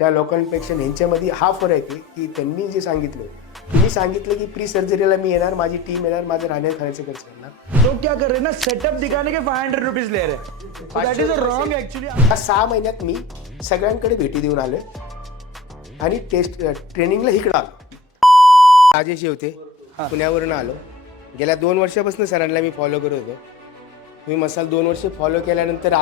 त्या लोकांपेक्षा ह्यांच्यामध्ये हा फरक आहे की त्यांनी जे सांगितलं, मी सांगितलं की प्री सर्जरीला मी येणार, माझी टीम येणार, माझं राहण्या खाण्याचा खर्च करणार. तो क्या कर रहे हैं ना, सेटअप दिखाने के 500 रुपीज ले रहे हैं. That is wrong actually. या 6 महिन्यात मी सगळ्यांकडे भेटी देऊन आलोय आणि टेस्ट ट्रेनिंगला इकडं आलो. राजेश होते, पुण्यावरून आलो. गेल्या 2 वर्षापासून सरांना मी फॉलो करत होतो. मी मसाला 2 वर्ष फॉलो केल्यानंतर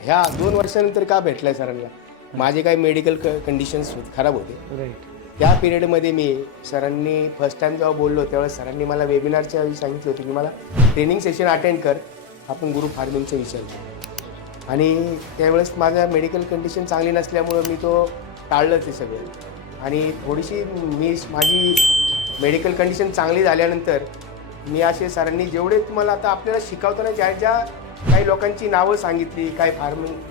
ह्या 2 वर्षानंतर का भेटलाय सरांना, माझे काही मेडिकल कंडिशन्स खराब होते. राइट. त्या पिरियडमध्ये मी सरांनी फर्स्ट टाइम जेव्हा बोललो त्यावेळेस सरांनी मला वेबिनारच्या वेळी सांगितलं होतं की मला ट्रेनिंग सेशन अटेंड कर, आपण गुरु फार्मिंगचा विचार करू. आणि त्यावेळेस माझ्या मेडिकल कंडिशन चांगली नसल्यामुळं मी तो टाळलं ते सगळं. आणि थोडीशी माझी मेडिकल कंडिशन चांगली झाल्यानंतर मी असे सरांनी जेवढे तुम्हाला आता आपल्याला शिकवताना ज्या काही लोकांची नावं सांगितली, काही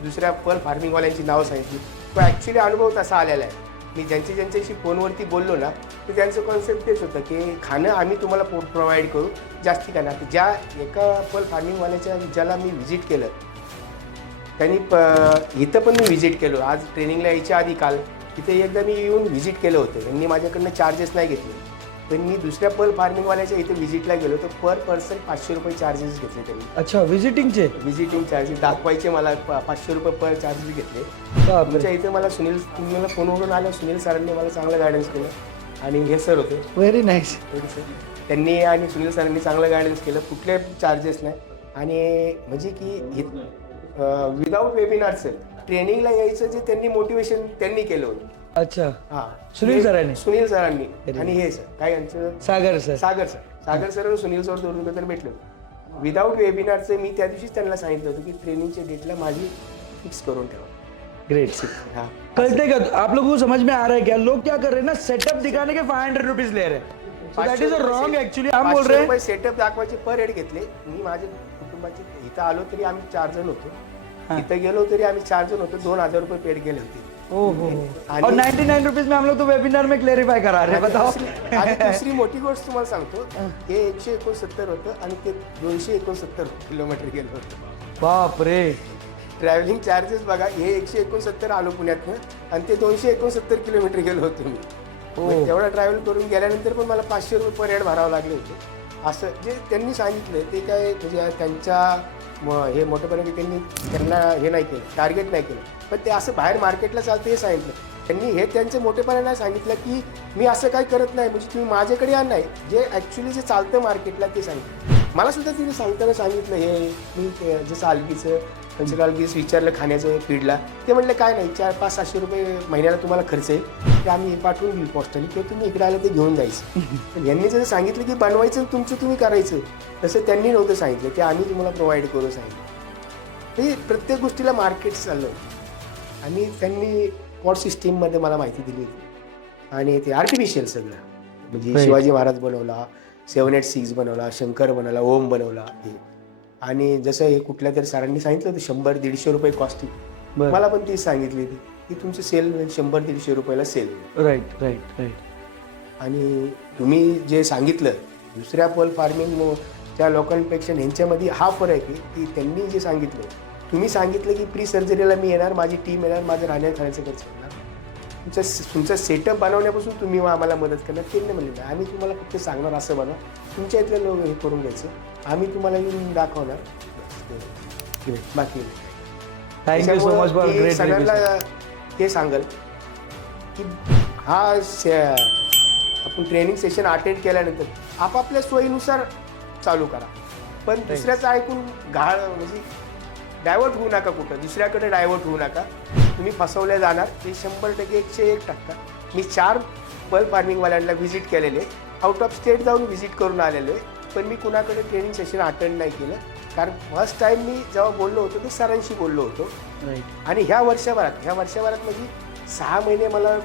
दुसऱ्या फार्मिंगवाल्यांची नावं सांगितली, तो ॲक्च्युली अनुभव तसा आलेला आहे. मी ज्यांच्याशी फोनवरती बोललो ना, तर त्यांचं कॉन्सेप्ट तेच होतं की खाणं आम्ही तुम्हाला प्रोव्हाइड करू, जास्ती खाणं. ज्या एका ज्याला मी व्हिजिट केलं त्यांनी इथं पण मी व्हिजिट केलो. आज ट्रेनिंगला यायच्या आधी काल तिथे एकदा मी येऊन व्हिजिट केलं होतं. त्यांनी माझ्याकडनं चार्जेस नाही घेतले. पण मी दुसऱ्या फार्मिंगवाल्याच्या इथे व्हिजिटला गेलो तर पर पर्सन 500 रुपये चार्जेस घेतले त्यांनी. अच्छा, व्हिजिटिंगचे व्हिजिटिंग चार्जेस दाखवायचे मला 500 रुपये पर चार्जेस घेतले. तुमच्या इथे मला तुम्ही मला फोनवरून आलं, सुनील सरांनी मला चांगलं गायडन्स केलं. आणि हे सर होते, व्हेरी नाईस. त्यांनी आणि सुनील सरांनी चांगलं गायडन्स केलं, कुठले चार्जेस नाही. आणि म्हणजे की विदाऊट वेबिनारचं ट्रेनिंगला यायचं जे त्यांनी मोटिवेशन त्यांनी केलं होतं. अच्छा, हां, सुनील सरांनी आणि हे सर काय यांचं सागर सर आणि सुनील सर दोन तर भेटले. विदाऊट वेबिनारचं मी त्या दिवशीच त्यांना सांगितलं होतं की ट्रेनिंगच्या डेटला माझी फिक्स करून ठेवा. ग्रेट. हां, कळते का आप लोगों को समझ में आ रहा है क्या? लोग क्या कर रहे हैं ना, सेटअप दिखाने के 500 रुपीज ले रहे हैं. That is wrong actually. हम बोल रहे हैं सेटअप दाखवायचे पर हेड घेतले. मी माझ्या कुटुंबाचे इथं आलो तरी आम्ही 4 जण होतो. इथं गेलो तरी आम्ही 4 जण होतो. 2000 रुपये पेड केले होते. ओहो. और 99 रुपीज में हम लोग तो वेबिनार में क्लेरिफाय करा रहे हैं. बताओ. आणि दुसरी मोठी गोष्ट तुम्हाला सांगतो, हे 169 होतं आणि ते 269 किलोमीटर गेलं होतं. बाप रे. ट्रॅव्हलिंग चार्जेस बघा, हे 169 आलो पुण्यातनं आणि ते 269 किलोमीटर गेलो होतो मी. तेवढा ट्रॅव्हल करून गेल्यानंतर पण मला 500 रुपये पर हेड भरावं लागले होते. असं जे त्यांनी सांगितलं ते काय म्हणजे त्यांच्या हे मोठेपणाने त्यांना हे नाही केलं, टार्गेट नाही केलं. पण ते असं बाहेर मार्केटला चालतं हे सांगितलं त्यांनी. हे त्यांचं मोठेपणाने सांगितलं की मी असं काही करत नाही, म्हणजे तुम्ही माझ्याकडे या नाही, जे ॲक्च्युली जे चालतं मार्केटला ते सांगितलं. मला सुद्धा तिने सांगताना सांगितलं हे मी जसं आलगीचं पंचकालगीस विचारलं खाण्याचं फीडला, ते म्हणलं काय नाही 400-500 रुपये महिन्याला तुम्हाला खर्च येईल, ते आम्ही पाठवून देईल पोस्टली किंवा तुम्ही इकडे आलं ते घेऊन जायचं. पण यांनी जसं सांगितलं की बनवायचं तुमचं तुम्ही करायचं, तसं त्यांनी नव्हतं सांगितलं की आम्ही तुम्हाला प्रोव्हाइड करू सांगितलं. हे प्रत्येक गोष्टीला मार्केट चाललं आणि त्यांनी पॉट सिस्टीममध्ये मला माहिती दिली होती. आणि ते आर्टिफिशियल सगळं म्हणजे शिवाजी महाराज बनवला, 786 बनवला, शंकर बनवला, ओम बनवला हे. आणि जसं हे कुठल्या तरी सरांनी सांगितलं होतं 100-150 रुपये कॉस्टिंग, मला पण तीच सांगितली होती की तुमचं सेल 100-150 रुपयाला सेल. Right right right. आणि तुम्ही जे सांगितलं दुसऱ्या फार्मिंग त्या लोकांपेक्षा ह्यांच्यामध्ये हा फरक आहे की त्यांनी जे सांगितलं, तुम्ही सांगितलं की प्री सर्जरीला मी येणार, माझी टीम येणार, माझं राहण्या खाण्याचा खर्च करणार, तुमचा सेटअप बनवण्यापासून तुम्ही आम्हाला मदत करणार. ते नाही म्हणलं आम्ही तुम्हाला फक्त सांगणार असं बनवा, तुमच्या इथले लोक हे करून घ्यायचं, आम्ही तुम्हाला येऊन दाखवणार, बाकी thank you so much for great. सगळ्यांना ते सांगाल की हा आपण ट्रेनिंग सेशन अटेंड केल्यानंतर आपापल्या सोयीनुसार चालू करा. पण दुसऱ्याचं ऐकून म्हणजे डायव्हर्ट होऊ नका, कुठं दुसऱ्याकडे डायव्हर्ट होऊ नका. तुम्ही फसवले जाणार ते 100%, 101%. मी 4 फार्मिंगवाल्यांना व्हिजिट केलेले, आउट ऑफ स्टेट जाऊन व्हिजिट करून आलेलो आहे. पण मी कुणाकडे ट्रेनिंग सेशन अटेंड नाही केलं, कारण फर्स्ट टाईम मी जेव्हा बोललो होतो ते सरांशी बोललो होतो. आणि ह्या वर्षभरात म्हणजे 6 महिने मला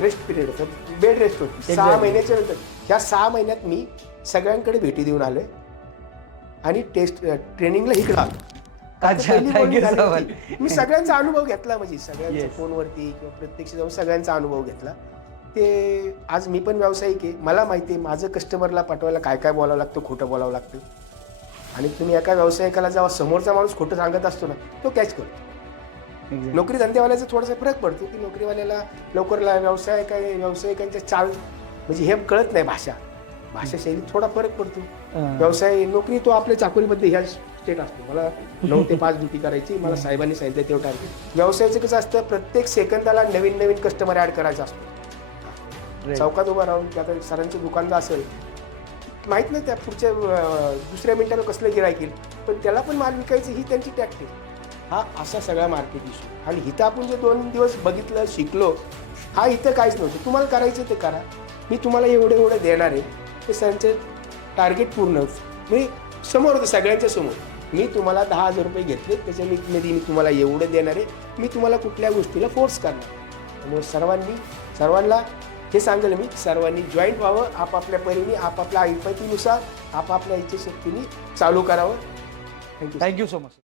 रेस्ट पिरियड होतं, बेड रेस्ट होती 6 महिन्याच्या नंतर. ह्या 6 महिन्यात मी सगळ्यांकडे भेटी देऊन आलोय आणि ट्रेनिंगला इकडं आलो. मी सगळ्यांचा अनुभव घेतला, म्हणजे सगळ्यांच्या फोनवरती किंवा प्रत्यक्ष जाऊन सगळ्यांचा अनुभव घेतला. ते आज मी पण व्यावसायिक आहे, मला माहिती आहे माझं कस्टमरला पाठवायला काय काय बोलावं लागतं, खोटं बोलावं लागतं. आणि तुम्ही एका व्यावसायिकाला जेव्हा समोरचा माणूस खोटं सांगत असतो ना, तो कॅच करतो. नोकरी धंद्यावाल्याचा थोडासा फरक पडतो की नोकरीवाल्याला लवकर व्यावसायिकांच्या चाल म्हणजे हे कळत नाही भाषा शैलीत थोडा फरक पडतो. व्यवसाय नोकरी तो आपल्या चाकोरीमध्ये ह्या स्टेट असतो, मला 9 ते 5 ड्युटी करायची, मला साहेबांनी सांगितलं तेवढं टार्गेट. व्यवसायाचं कसं असतं, प्रत्येक सेकंदाला नवीन कस्टमर ऍड करायचा असतो. चौकात उभा राहून आता सरांचं दुकान असेल माहित नाही त्या पुढच्या दुसऱ्या मिनिटाला कसलं गिरायक येईल, पण त्याला पण माल विकायची ही त्यांची टॅक्टिक. हा असा सगळा मार्केट इश्यू. आणि इथं आपण जे 2 दिवस बघितलं शिकलो, हा इथं काहीच नव्हतं. तुम्हाला करायचं ते करा, मी तुम्हाला एवढं देणार आहे, ते सरांचे टार्गेट पूर्ण मी समोर होतं सगळ्यांच्या समोर. मी तुम्हाला 10,000 रुपये घेतले, त्याच्यामध्ये मी तुम्हाला एवढं देणार आहे, मी तुम्हाला कुठल्या गोष्टीला फोर्स करणार. त्यामुळे सर्वांना हे सांगेल मी, सर्वांनी जॉईंट व्हावं, आपापल्या परीने आपापल्या ऐपतीनुसार आपापल्या इच्छाशक्तीने चालू करावं. Thank you thank you so much.